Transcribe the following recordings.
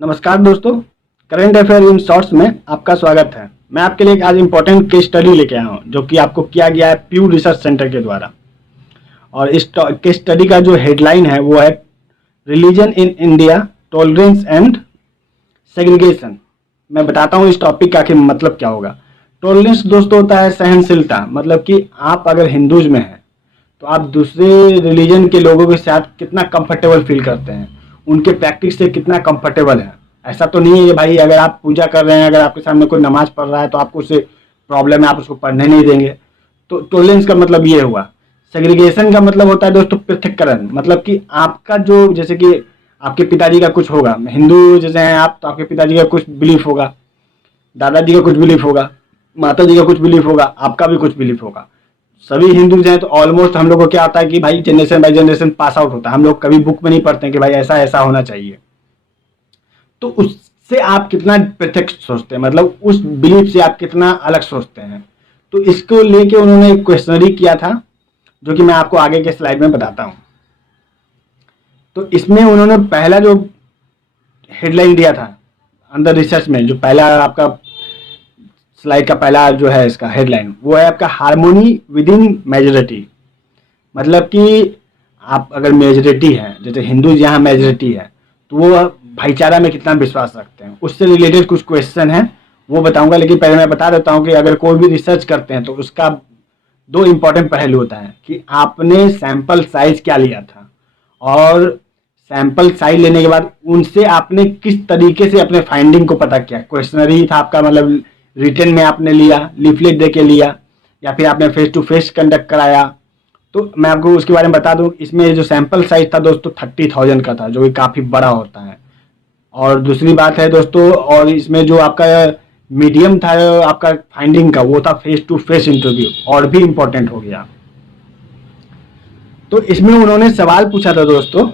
नमस्कार दोस्तों, current affair in shorts में आपका स्वागत है। मैं आपके लिए आज इम्पोर्टेंट केस स्टडी लेके आया हूँ जो कि आपको किया गया है प्यू रिसर्च सेंटर के द्वारा। और इस केस स्टडी का जो हेडलाइन है वो है religion in India, tolerance and segregation. मैं बताता हूँ इस टॉपिक का आखिर मतलब क्या होगा। टॉलरेंस दोस्तों होता है सहनशीलता, मतलब कि आप अगर हिंदूज में हैं तो आप दूसरे रिलीजन के लोगों के साथ कितना कंफर्टेबल फील करते हैं, उनके प्रैक्टिस से कितना कंफर्टेबल है। ऐसा तो नहीं है कि भाई अगर आप पूजा कर रहे हैं, अगर आपके सामने कोई नमाज पढ़ रहा है तो आपको उससे प्रॉब्लम है, आप उसको पढ़ने नहीं देंगे। तो टॉलरेंस का मतलब ये हुआ। सेग्रीगेशन का मतलब होता है दोस्तों पृथक्करण, मतलब कि आपका जो, जैसे कि आपके पिताजी का कुछ होगा, हिंदू जैसे हैं आप तो आपके पिताजी का कुछ बिलीफ होगा, दादाजी का कुछ बिलीफ होगा, माता जी का कुछ बिलीफ होगा, आपका भी कुछ बिलीफ होगा। सभी हिंदू हैं तो ऑलमोस्ट हम लोग को क्या होता है कि भाई generation by generation pass out होता है। हम लोग कभी बुक में नहीं पढ़ते हैं कि भाई ऐसा ऐसा होना चाहिए। तो उससे आप कितना पृथक सोचते हैं, मतलब उस बिलीफ से आप कितना अलग सोचते हैं। तो इसको लेके उन्होंने एक क्वेश्चनरी किया था जो कि मैं आपको आगे के स्लाइड में बताता हूं। तो इसमें उन्होंने पहला जो हेडलाइन दिया था अंडर रिसर्च में, जो पहला आपका स्लाइड का पहला जो है इसका हेडलाइन, वो है आपका हार्मोनी विद इन मेजोरिटी। मतलब कि आप अगर मेजोरिटी है, जैसे हिंदू यहाँ मेजोरिटी है, तो वो भाईचारा में कितना विश्वास रखते हैं, उससे रिलेटेड कुछ क्वेश्चन है वो बताऊंगा। लेकिन पहले मैं बता देता हूँ कि अगर कोई भी रिसर्च करते हैं तो उसका दो इंपॉर्टेंट पहलू होता है कि आपने सैंपल साइज क्या लिया था, और सैंपल साइज लेने के बाद उनसे आपने किस तरीके से अपने फाइंडिंग को पता किया। क्वेश्चनरी था आपका, मतलब रिटर्न में आपने लिया, लीफलेट दे के लिया, या फिर आपने फेस टू फेस कंडक्ट कराया। तो मैं आपको उसके बारे में बता दूं, इसमें जो सैंपल साइज था दोस्तों 30,000 का था, जो कि काफ़ी बड़ा होता है। और दूसरी बात है दोस्तों, और इसमें जो आपका मीडियम था आपका फाइंडिंग का, वो था फेस टू फेस इंटरव्यू, और भी इंपॉर्टेंट हो गया। तो इसमें उन्होंने सवाल पूछा था दोस्तों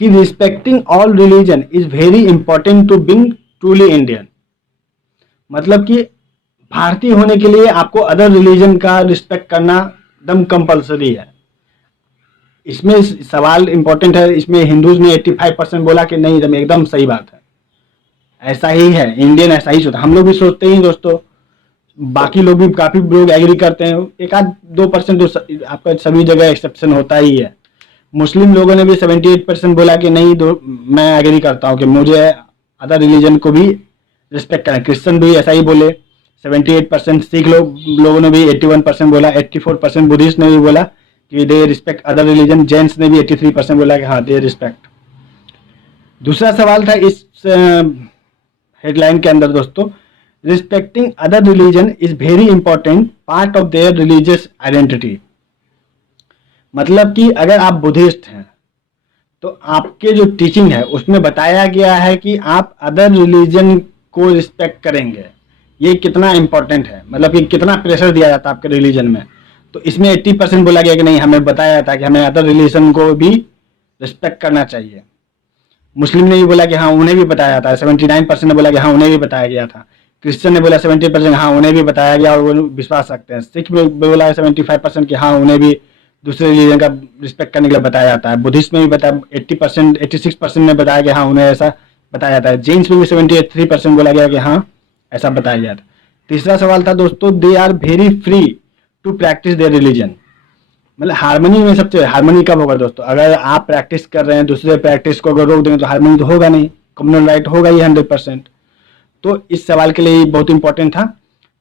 कि respecting all religion is very important to being truly Indian. मतलब कि भारतीय होने के लिए आपको अदर रिलीजन का रिस्पेक्ट करना एकदम कंपलसरी है। इसमें सवाल इंपॉर्टेंट है। इसमें हिंदूज ने 85% बोला कि नहीं, एकदम सही बात है, ऐसा ही है, इंडियन ऐसा ही सोचता। हम लोग भी सोचते ही दोस्तों, बाकी लोग भी काफी लोग एग्री करते हैं। एक आध 2% तो आपका सभी जगह एक्सेप्शन होता ही है। मुस्लिम लोगों ने भी 78% बोला कि नहीं, मैं एग्री करता हूँ कि मुझे अदर रिलीजन को भी रिस्पेक्ट करें। क्रिश्चियन भी ऐसा ही बोले 78%। सिख लोगों ने भी 81% बोला। 84% बुद्धिस्ट ने भी बोला कि they respect other religion. Jains ने भी 83% बोला कि हाँ दे रिस्पेक्ट। दूसरा सवाल था इस हेडलाइन के अंदर दोस्तों, respecting other religion is very important part of their religious identity. मतलब कि अगर आप बुद्धिस्ट हैं तो आपके जो टीचिंग है उसमें बताया गया है कि आप अदर रिलीजन को रिस्पेक्ट करेंगे। ये कितना इंपॉर्टेंट है, मतलब कि कितना प्रेशर दिया जाता है आपके रिलीजन में। तो इसमें 80% बोला गया कि नहीं, हमें बताया था कि हमें अदर रिलीजन को भी रिस्पेक्ट करना चाहिए। मुस्लिम ने भी बोला कि हाँ उन्हें भी बताया जाता है। 79% ने बोला कि हाँ उन्हें भी बताया गया था। क्रिश्चियन ने बोला 70% हाँ उन्हें भी बताया गया और वो विश्वास रखते हैं। सिख में बोला 75% कि हाँ उन्हें भी दूसरे रिलीजन का रिस्पेक्ट करने के लिए बताया जाता है। बुद्धिस्ट में भी बताया 80%, 86% ने बताया कि हाँ उन्हें ऐसा बताया जाता है। जैन्स में भी 73% बोला गया कि हाँ ऐसा बताया गया था। तीसरा सवाल था दोस्तों, they are very free to practice their religion. मतलब हारमोनी में सबसे, हारमोनी कब होगा दोस्तों, अगर आप प्रैक्टिस कर रहे हैं, दूसरे प्रैक्टिस को अगर रोक देंगे तो हारमोनी तो होगा नहीं, कम्युनल राइट होगा ही 100%। तो इस सवाल के लिए बहुत इंपॉर्टेंट था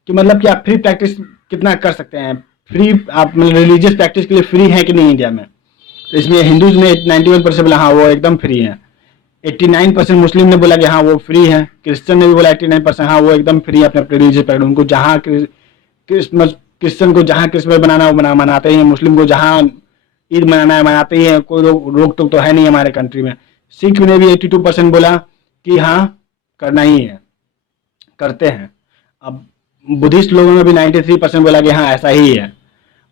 कि मतलब कि आप फ्री प्रैक्टिस कितना कर सकते हैं। फ्री आप मतलब रिलीजियस प्रैक्टिस के लिए फ्री है कि नहीं इंडिया में। तो इसमें हिंदूज ने 91% बोला हाँ वो एकदम फ्री है। 89% मुस्लिम ने बोला कि हाँ वो फ्री है। क्रिश्चियन ने भी बोला 89% हाँ वो एकदम फ्री है अपने रिलीजियस प्रैक्टिस। उनको जहाँ क्रिसमस, क्रिश्चियन को जहाँ क्रिसमस बनाना वो मनाते ही हैं, मुस्लिम को जहाँ ईद मनाना है मनाते ही हैं, कोई रोक टोक तो है नहीं हमारे कंट्री में। सिख ने भी 82% बोला कि हाँ करना ही है, करते हैं। अब बुद्धिस्ट लोगों ने भी 93% बोला कि हाँ ऐसा ही है।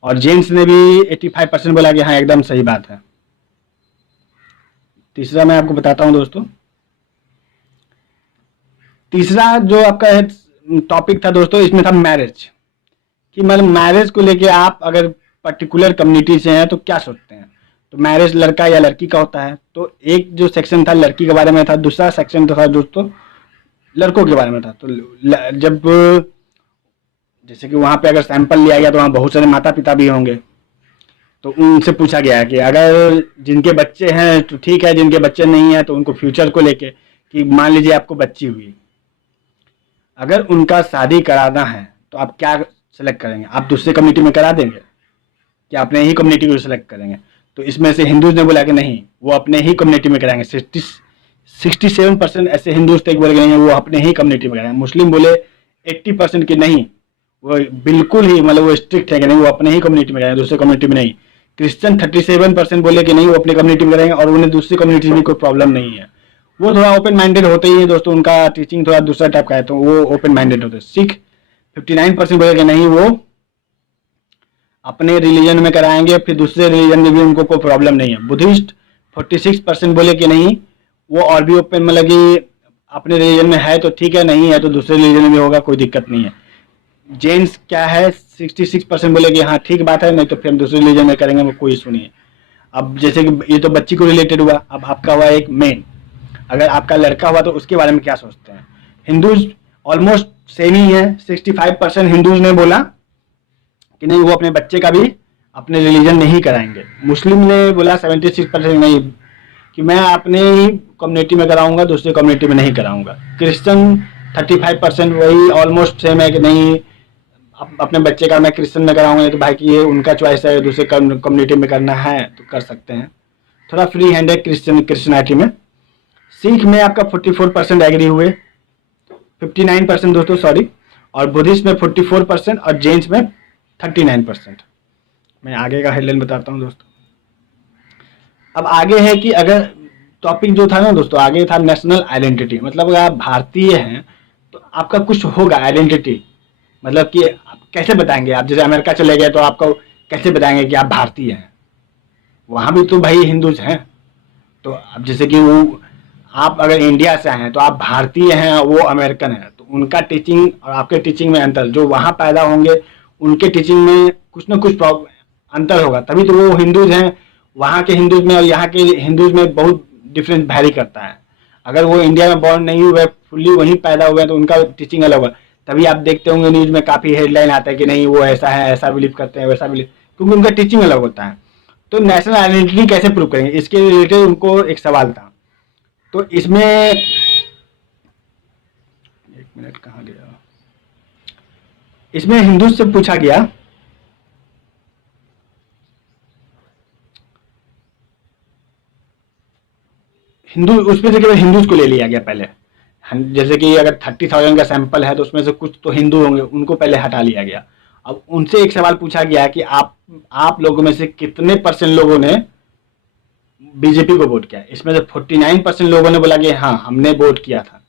और जैन्स ने भी 85% बोला कि हाँ एकदम सही बात है। तीसरा मैं आपको बताता हूँ दोस्तों, तीसरा जो आपका टॉपिक था दोस्तों, इसमें था मैरिज। कि मतलब मैरिज को लेके आप अगर पर्टिकुलर कम्युनिटी से हैं तो क्या सोचते हैं। तो मैरिज लड़का या लड़की का होता है। तो एक जो सेक्शन था लड़की के बारे में था, दूसरा सेक्शन था दोस्तों लड़कों के बारे में था। तो जब जैसे कि वहाँ पे अगर सैंपल लिया गया तो वहाँ बहुत सारे माता पिता भी होंगे, तो उनसे पूछा गया है कि अगर जिनके बच्चे हैं तो ठीक है, जिनके बच्चे नहीं है तो उनको फ्यूचर को लेके, कि मान लीजिए आपको बच्ची हुई, अगर उनका शादी कराना है तो आप क्या सेलेक्ट करेंगे? आप दूसरे कम्युनिटी में करा देंगे कि अपने ही कम्युनिटी को सिलेक्ट करेंगे? तो इसमें से हिंदूज ने बोला कि नहीं, वो अपने ही कम्युनिटी में कराएंगे। 67% ऐसे हिंदूज थे बोले नहीं वो अपने ही कम्युनिटी में कराएंगे। मुस्लिम बोले 80% कि नहीं, वो बिल्कुल ही मतलब वो स्ट्रिक्ट है कि नहीं वो अपने ही कम्युनिटी में कराएंगे, दूसरे कम्युनिटी में नहीं। क्रिश्चियन 37% बोले कि नहीं वो अपने कम्युनिटी में करेंगे और उन्हें दूसरी कम्युनिटी में कोई प्रॉब्लम नहीं है। वो थोड़ा ओपन माइंडेड होते ही है दोस्तों, उनका टीचिंग थोड़ा दूसरा टाइप का है, तो वो ओपन माइंडेड होते हैं। सिख 59% बोले कि नहीं वो अपने रिलीजन में कराएंगे, फिर दूसरे रिलीजन में भी उनको कोई प्रॉब्लम नहीं है। बुद्धिस्ट 46% बोले कि नहीं वो और भी ओपन, मतलब कि अपने रिलीजन में है तो ठीक है, नहीं है तो दूसरे रिलीजन में भी होगा, कोई दिक्कत नहीं है। जेंट्स क्या है 66% बोले कि हाँ ठीक बात है, नहीं तो फिर हम दूसरे रिलीजन में करेंगे, वो कोई इशू नहीं है। अब जैसे कि ये तो बच्ची को रिलेटेड हुआ, अब आपका हुआ एक मेन, अगर आपका लड़का हुआ तो उसके बारे में क्या सोचते हैं? हिंदूज ऑलमोस्ट सेम ही है। 65% हिंदूज ने बोला कि नहीं वो अपने बच्चे का भी अपने रिलीजन में ही कराएंगे। मुस्लिम ने बोला 76% नहीं कि मैं अपने ही कम्युनिटी में कराऊंगा, दूसरे कम्युनिटी में नहीं कराऊंगा। क्रिश्चियन 35% वही ऑलमोस्ट सेम है कि नहीं अपने बच्चे का मैं क्रिश्चियन में कराऊंगा, नहीं तो भाई की ये उनका चॉइस है, दूसरे कम्युनिटी में करना है तो कर सकते हैं, थोड़ा फ्री हैंड है क्रिश्चियनिटी में। सिख में आपका 44% एग्री हुए, 59% दोस्तों सॉरी, और बुद्धिस्ट में 44% और जैन्स में 39%। मैं आगे का हेडलाइन बताता हूँ दोस्तों। अब आगे है कि अगर टॉपिक जो था ना दोस्तों, आगे था नेशनल आइडेंटिटी, मतलब अगर आप भारतीय हैं तो आपका कुछ होगा आइडेंटिटी, मतलब कि आप कैसे बताएंगे? आप जैसे अमेरिका चले गए तो आपको कैसे बताएंगे कि आप भारतीय हैं? वहाँ भी तो भाई हिंदूज हैं। तो अब जैसे कि वो आप अगर इंडिया से आए हैं तो आप भारतीय हैं, वो अमेरिकन है, तो उनका टीचिंग और आपके टीचिंग में अंतर, जो वहाँ पैदा होंगे उनके टीचिंग में कुछ ना कुछ अंतर होगा, तभी तो वो हिंदूज हैं। वहाँ के हिंदूज में और यहाँ के हिंदूज में बहुत डिफरेंस वैरी करता है। अगर वो इंडिया में बॉर्न नहीं हुए, फुल्ली वहीं पैदा हुए, तो उनका टीचिंग अलग होगा। तभी आप देखते होंगे न्यूज में काफ़ी हेडलाइन आता है कि नहीं वो ऐसा है, ऐसा बिलीव करते हैं, वैसा बिलीव, क्योंकि उनका टीचिंग अलग होता है। तो नेशनल आइडेंटिटी कैसे प्रूव करेंगे, इसके रिलेटेड उनको एक सवाल था। तो इसमें एक मिनट कहाँ गया, इसमें हिंदू से पूछा गया, हिंदू उसमें से केवल हिंदूज को ले लिया गया पहले। जैसे कि अगर 30,000 का सैंपल है तो उसमें से कुछ तो हिंदू होंगे, उनको पहले हटा लिया गया। अब उनसे एक सवाल पूछा गया कि आप लोगों में से कितने परसेंट लोगों ने बीजेपी को वोट किया? इसमें से 49% लोगों ने बोला कि हाँ हमने वोट किया था,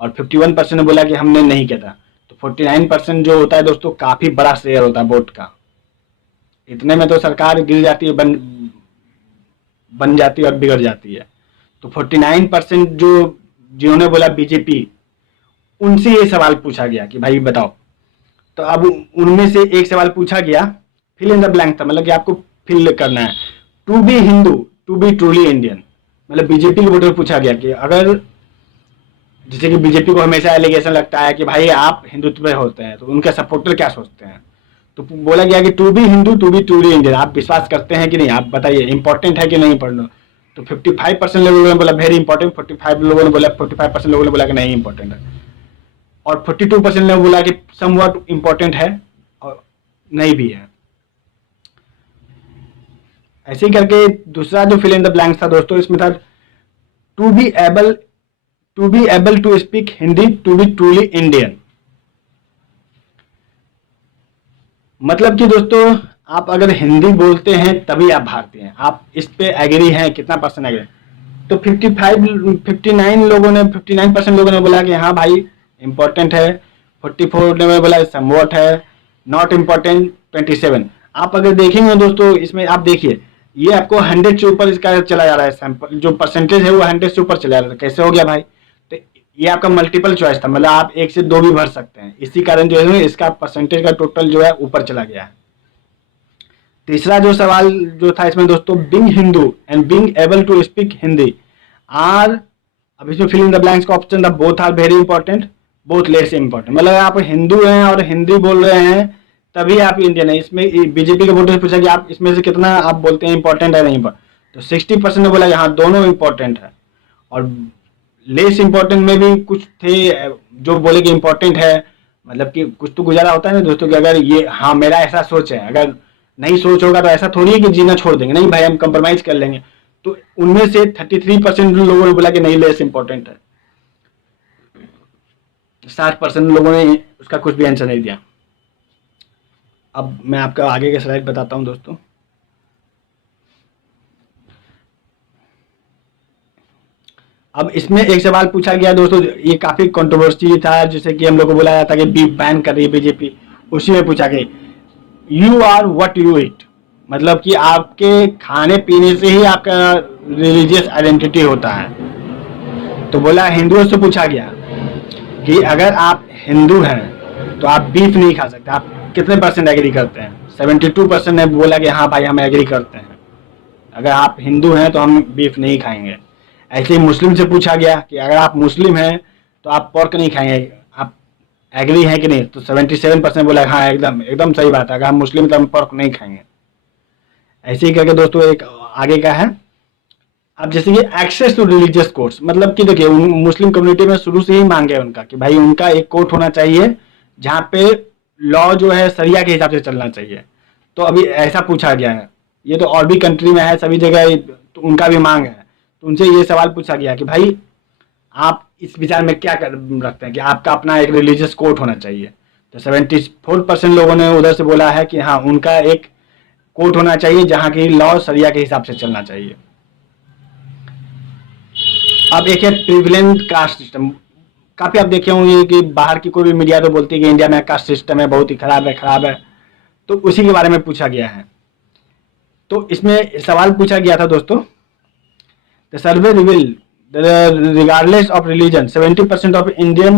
और 51% ने बोला कि हमने नहीं किया था। तो 49% जो होता है दोस्तों काफी बड़ा शेयर होता है वोट का। इतने में तो सरकार गिर जाती है, बन जाती है और बिगड़ जाती है। तो 49% जो जिन्होंने बोला बीजेपी, उनसे ये सवाल पूछा गया कि भाई बताओ। तो अब उनमें से एक सवाल पूछा गया, फिल इन द ब्लैंक था, मतलब कि आपको फिल करना है, to be Hindu to be truly Indian. मतलब बीजेपी के वोटर पूछा गया कि अगर जैसे कि बीजेपी को हमेशा एलिगेशन लगता है कि भाई आप हिंदुत्व में होते हैं, तो उनके सपोर्टर क्या सोचते हैं? तो बोला गया कि to be Hindu to be truly Indian, आप विश्वास करते हैं कि नहीं, आप बताइए इंपॉर्टेंट है कि नहीं पढ़ लो। तो 55% लोगों ने बोला वेरी इंपॉर्टेंट, 45% लोगों ने बोला कि नहीं इंपॉर्टेंट है, और 42% ने बोला कि समवॉट इंपॉर्टेंट है और नहीं भी है। ऐसे ही करके दूसरा जो फिल इन द ब्लैंक्स था दोस्तों, इसमें था to be able to speak Hindi to be truly Indian. मतलब कि दोस्तों आप अगर हिंदी बोलते हैं तभी आप भारतीय हैं। आप इस पे एग्री हैं? कितना परसेंट एग्री? तो 59% लोगों ने बोला कि हाँ भाई इंपॉर्टेंट है, 44 ने बोला समवॉट है, नॉट इम्पॉर्टेंट 27। आप अगर देखेंगे दोस्तों इसमें आप देखिए ये आपको 100 से ऊपर इसका चला जा रहा है, सैंपल जो परसेंटेज है वो 100 से ऊपर चला जा रहा है। कैसे हो गया भाई? तो ये आपका मल्टीपल चॉइस था, मतलब आप 1 से 2 भी भर सकते हैं, इसी कारण जो है इसका परसेंटेज का टोटल जो है ऊपर चला गया है। तीसरा जो सवाल जो था इसमें दोस्तों, being Hindu and being able to speak Hindi are, अब इसमें फिल इन द ब्लैंक्स का ऑप्शन था, both are very important, both less important. मतलब आप हिंदू हैं और हिंदी बोल रहे हैं तभी आप इंडियन है। इसमें बीजेपी के वोटर से पूछा कि आप इसमें से कितना आप बोलते हैं इंपॉर्टेंट है नहीं, तो 60% ने बोला कि हाँ दोनों इंपॉर्टेंट है। और लेस इंपॉर्टेंट में भी कुछ थे जो बोले कि इंपॉर्टेंट है, मतलब कि कुछ तो गुजारा होता है ना दोस्तों कि अगर ये, हाँ मेरा ऐसा सोच है, अगर नहीं सोच होगा तो ऐसा थोड़ी है कि जीना छोड़ देंगे, नहीं भाई हम कंप्रोमाइज कर लेंगे। तो उनमें से 33% लोगों ने बोला कि नहीं लेस इंपॉर्टेंट है, 60% लोगों ने उसका कुछ भी आंसर नहीं दिया। अब मैं आपका आगे के स्लाइड बताता हूं दोस्तों। अब इसमें एक सवाल पूछा गया दोस्तों, ये काफी कंट्रोवर्सी था, जैसे कि हम लोग को बोला जाता है कि बीफ बैन कर रही है बीजेपी, उसी में पूछा गया you are what you eat, मतलब कि आपके खाने पीने से ही आपका रिलीजियस आइडेंटिटी होता है। तो बोला, हिंदुओं से पूछा गया कि अगर आप हिंदू हैं तो आप बीफ नहीं खा सकते, आप कितने परसेंट एग्री करते हैं? 72% ने बोला कि हाँ भाई हम एग्री करते हैं, अगर आप हिंदू हैं तो हम बीफ नहीं खाएंगे। ऐसे ही मुस्लिम से पूछा गया कि अगर आप मुस्लिम हैं तो आप पोर्क नहीं खाएंगे, आप एग्री हैं कि नहीं? तो 77% बोला हाँ एकदम एकदम सही बात है, अगर हम मुस्लिम तो हम पोर्क नहीं खाएंगे। ऐसे ही करके दोस्तों एक आगे का है, अब जैसे कि एक्सेस टू रिलीजियस कोर्ट्स, मतलब कि देखिए मुस्लिम कम्युनिटी में शुरू से ही मांग है उनका कि भाई उनका एक कोर्ट होना चाहिए जहाँ पे लॉ जो है सरिया के हिसाब से चलना चाहिए। तो अभी ऐसा पूछा गया है, ये तो और भी कंट्री में है, सभी जगह तो उनका भी मांग है। तो उनसे ये सवाल पूछा गया कि भाई आप इस विचार में क्या रखते हैं कि आपका अपना एक रिलीजियस कोर्ट होना चाहिए? तो 74% लोगों ने उधर से बोला है कि हाँ उनका एक कोर्ट होना चाहिए जहाँ की लॉ सरिया के हिसाब से चलना चाहिए। अब एक है प्रिविलेंट कास्ट सिस्टम, काफी आप देखे होंगे कि बाहर की कोई भी मीडिया तो बोलती है कि इंडिया में कास्ट सिस्टम है बहुत ही खराब है खराब है, तो उसी के बारे में पूछा गया है। तो इसमें सवाल पूछा गया था दोस्तों, the survey reveal regardless of religion 70% of Indian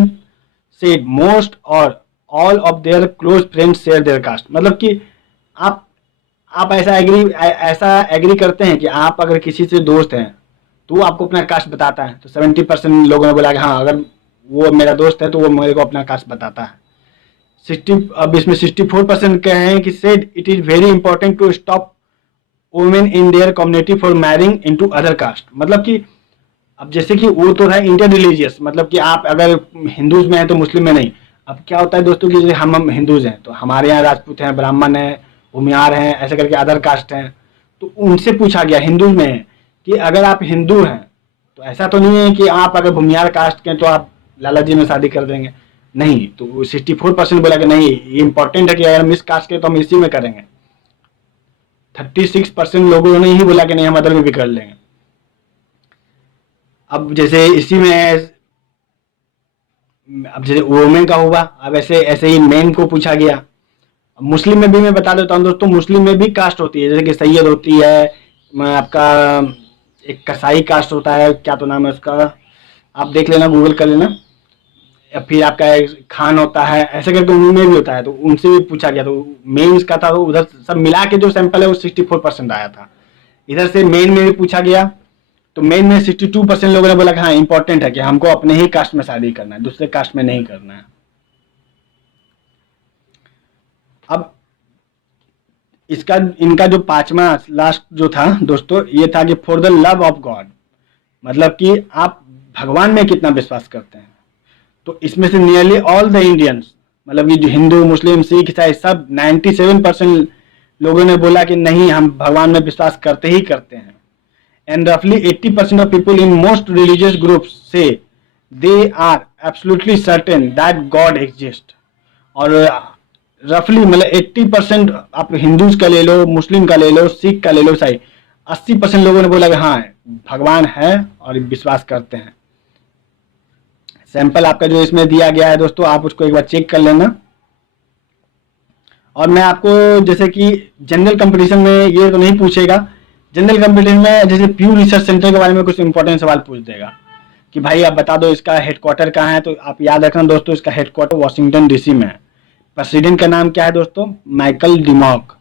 said most or all of their close friends share their caste, मतलब कि आप ऐसा एग्री करते हैं कि आप अगर किसी से दोस्त हैं तो वो आपको अपना कास्ट बताता है? तो 70% लोगों ने बोला कि हाँ अगर वो मेरा दोस्त है तो वो मेरे को अपना कास्ट बताता है। 60, अब इसमें 64% कहे हैं कि said it is very important to stop women in their community for marrying into other caste, मतलब कि अब जैसे कि वो तो है इंडियन रिलीजियस, मतलब कि आप अगर हिंदूज में हैं तो मुस्लिम में नहीं। अब क्या होता है दोस्तों कि हम हिंदूज हैं तो हमारे यहाँ राजपूत हैं, ब्राह्मण हैं, भूमियार हैं, ऐसे करके अदर कास्ट हैं। तो उनसे पूछा गया हिंदूज में है कि अगर आप हिंदू हैं तो ऐसा तो नहीं है कि आप अगर भूमियार कास्ट के तो आप लाला जी में शादी कर देंगे, नहीं। तो 64% बोला कि नहीं ये इंपॉर्टेंट है कि अगर हम इस कास्ट के तो हम इसी में करेंगे। 36% लोगों ने ही बोला कि नहीं हम अदर में भी कर लेंगे। अब जैसे इसी में अब जैसे वोमेन का हुआ, अब ऐसे ही मेन को पूछा गया। मुस्लिम में भी मैं बता देता हूँ दोस्तों, मुस्लिम में भी कास्ट होती है, जैसे कि सैयद होती है, आपका एक कसाई कास्ट होता है, क्या तो नाम है उसका, आप देख लेना गूगल कर लेना, या फिर आपका खान होता है, ऐसे करके उनमें भी होता है। तो उनसे भी पूछा गया, तो मेंस का था तो उधर सब मिला के जो सैंपल है वो 64% आया था। इधर से मेन में भी पूछा गया, तो मेन में 62% लोगों ने बोला कि हाँ इंपॉर्टेंट है कि हमको अपने ही कास्ट में शादी करना है, दूसरे कास्ट में नहीं करना है। अब इसका इनका जो पांचवा लास्ट जो था दोस्तों, ये था कि for the love of God, मतलब कि आप भगवान में कितना विश्वास करते हैं। तो इसमें से नियरली ऑल द इंडियंस, मतलब कि जो हिंदू मुस्लिम सिख ईसाई सब 97% लोगों ने बोला कि नहीं हम भगवान में विश्वास करते ही करते हैं। And roughly 80% of people in most religious groups say they are absolutely certain that God exists। और रफली मतलब 80% आप हिंदूज का ले लो, मुस्लिम का ले लो, सिख का ले लो, ईसाई 80% लोगों ने बोला कि हाँ भगवान है और विश्वास करते हैं। सैंपल आपका जो इसमें दिया गया है दोस्तों, आप उसको एक बार चेक कर लेना। और मैं आपको जैसे कि जनरल कंपटीशन में ये तो नहीं पूछेगा, जनरल कंपटीशन में जैसे प्यू रिसर्च सेंटर के बारे में कुछ इंपॉर्टेंट सवाल पूछ देगा कि भाई आप बता दो इसका हेडक्वार्टर कहाँ है। तो आप याद रखना दोस्तों, इसका हेडक्वार्टर वाशिंगटन डीसी में है। प्रेसिडेंट का नाम क्या है दोस्तों? Michael Dimock.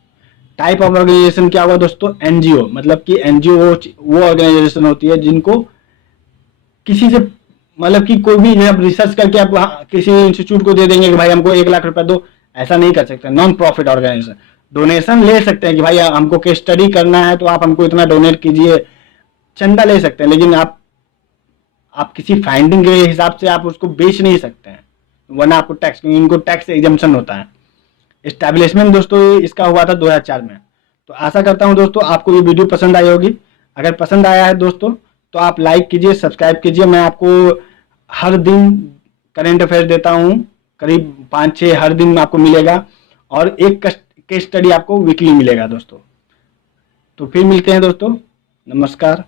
Type of organization क्या होगा दोस्तों, एनजीओ, मतलब कि एनजीओ वो ऑर्गेनाइजेशन होती है जिनको किसी से, मतलब कि कोई भी जब रिसर्च करके आप किसी इंस्टीट्यूट को दे देंगे कि भाई हमको 1 लाख रुपए दो, ऐसा नहीं कर सकते। नॉन प्रॉफिट ऑर्गेनाइजेशन डोनेशन ले सकते हैं कि भाई हमको केस स्टडी करना है तो आप हमको इतना डोनेट कीजिए, चंदा ले सकते हैं, लेकिन आप किसी फाइंडिंग के हिसाब से आप उसको बेच नहीं सकते हैं, वरना आपको टैक्स, इनको टैक्स एग्जम्पशन होता है। एस्टैब्लिशमेंट दोस्तों इसका हुआ था 2004 में। तो आशा करता हूं दोस्तों आपको ये वीडियो पसंद आई होगी। अगर पसंद आया है दोस्तों तो आप लाइक कीजिए, सब्सक्राइब कीजिए। मैं आपको हर दिन करेंट अफेयर देता हूं, करीब 5-6 हर दिन आपको मिलेगा, और एक केस स्टडी आपको वीकली मिलेगा दोस्तों। तो फिर मिलते हैं दोस्तों, नमस्कार।